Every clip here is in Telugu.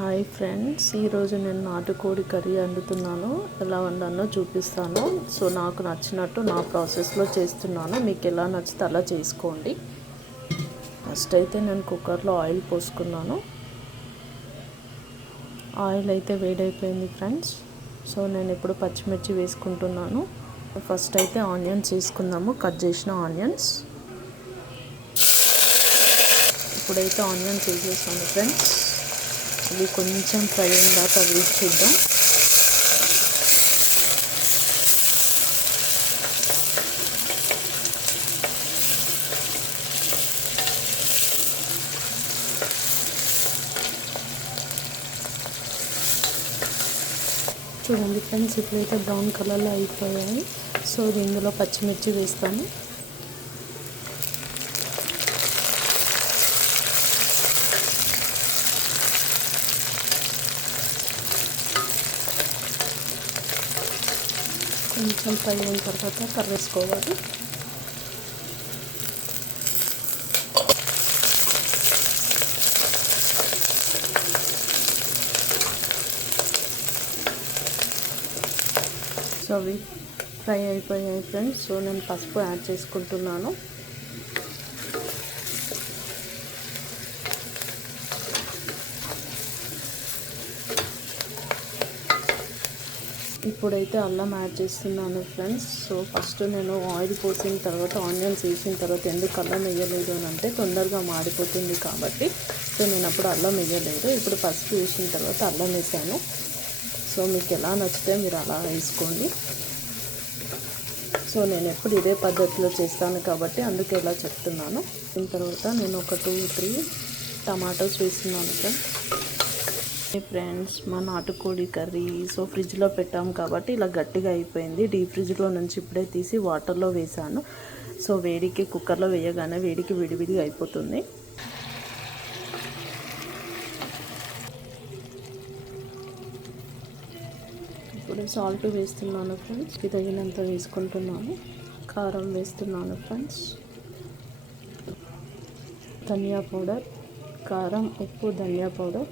హాయ్ ఫ్రెండ్స్, ఈరోజు నేను నాటుకోడి కర్రీ వండుతున్నాను. ఎలా వండానో చూపిస్తాను. సో నాకు నచ్చినట్టు నా ప్రాసెస్లో చేస్తున్నాను. మీకు ఎలా నచ్చితే అలా చేసుకోండి. ఫస్ట్ అయితే నేను కుక్కర్లో ఆయిల్ పోసుకున్నాను. ఆయిల్ అయితే వేడైపోయింది ఫ్రెండ్స్. సో నేను ఇప్పుడు పచ్చిమిర్చి వేసుకుంటున్నాను. ఫస్ట్ అయితే ఆనియన్స్ వేసుకుందాము, కట్ చేసిన ఆనియన్స్. ఇప్పుడైతే ఆనియన్స్ వేసేసాను ఫ్రెండ్స్. ఇది కొంచెం ఫ్రై అయ్యాక వెయిట్ చేద్దాం. చూడండి ఫ్రెండ్స్, ఇప్పుడైతే బ్రౌన్ కలర్లో అయిపోయాయి. సో ఇందులో పచ్చిమిర్చి వేస్తాను. కొంచెం ఫ్రై అయిన తర్వాత కర్రేసుకోవాలి. సో అవి ఫ్రై అయిపోయాయి ఫ్రెండ్స్. సో నేను పసుపు యాడ్ చేసుకుంటున్నాను. ఇప్పుడైతే అల్లం యాడ్ చేస్తున్నాను ఫ్రెండ్స్. సో ఫస్ట్ నేను ఆయిల్ పోసిన తర్వాత ఆనియన్స్ వేసిన తర్వాత ఎందుకు అల్లం వేయలేదు అని అంటే తొందరగా మాడిపోతుంది కాబట్టి. సో నేను అప్పుడు అల్లం వేయలేదు. ఇప్పుడు పసుపు వేసిన తర్వాత అల్లం వేసాను. సో మీకు ఎలా నచ్చితే మీరు అలా వేసుకోండి. సో నేను ఎప్పుడు ఇదే పద్ధతిలో చేస్తాను కాబట్టి అందుకే ఇలా చెప్తున్నాను. దీని తర్వాత నేను ఒక 2-3 టమాటోస్ వేస్తున్నాను ఫ్రెండ్స్. మా నాటుకోడి కర్రీ సో ఫ్రిడ్జ్లో పెట్టాం కాబట్టి ఇలా గట్టిగా అయిపోయింది. డీప్ ఫ్రిడ్జ్లో నుంచి ఇప్పుడే తీసి వాటర్లో వేసాను. సో వేడికి కుక్కర్లో వేయగానే వేడికి విడివిడిగా అయిపోతుంది. ఇప్పుడు సాల్ట్ వేస్తున్నాను ఫ్రెండ్స్. తగినంత వేసుకుంటున్నాను. కారం వేస్తున్నాను ఫ్రెండ్స్. ధనియా పౌడర్, కారం, ఉప్పు, ధనియా పౌడర్,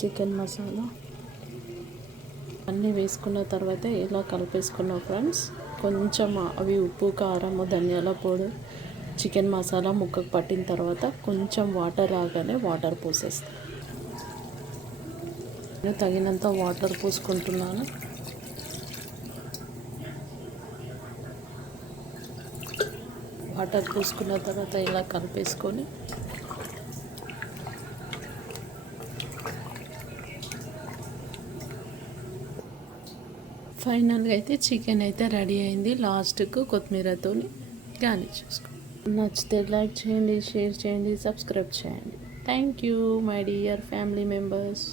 చికెన్ మసాలా అన్నీ వేసుకున్న తర్వాత ఇలా కలిపేసుకున్నాం ఫ్రెండ్స్. కొంచెం అవి ఉప్పు, కారము, ధనియాల పౌడర్, చికెన్ మసాలా ముక్కకు పట్టిన తర్వాత కొంచెం వాటర్ రాగానే వాటర్ పోసేస్తాను. నేను తగినంత వాటర్ పోసుకుంటున్నాను. వాటర్ పోసుకున్న తర్వాత ఇలా కలిపేసుకొని ఫైనల్గా అయితే చికెన్ అయితే రెడీ అయింది. లాస్ట్కు కొత్తిమీరతో గార్నిష్ చేసుకోండి. నచ్చితే లైక్ చేయండి, షేర్ చేయండి, సబ్స్క్రైబ్ చేయండి. Thank you my dear family members.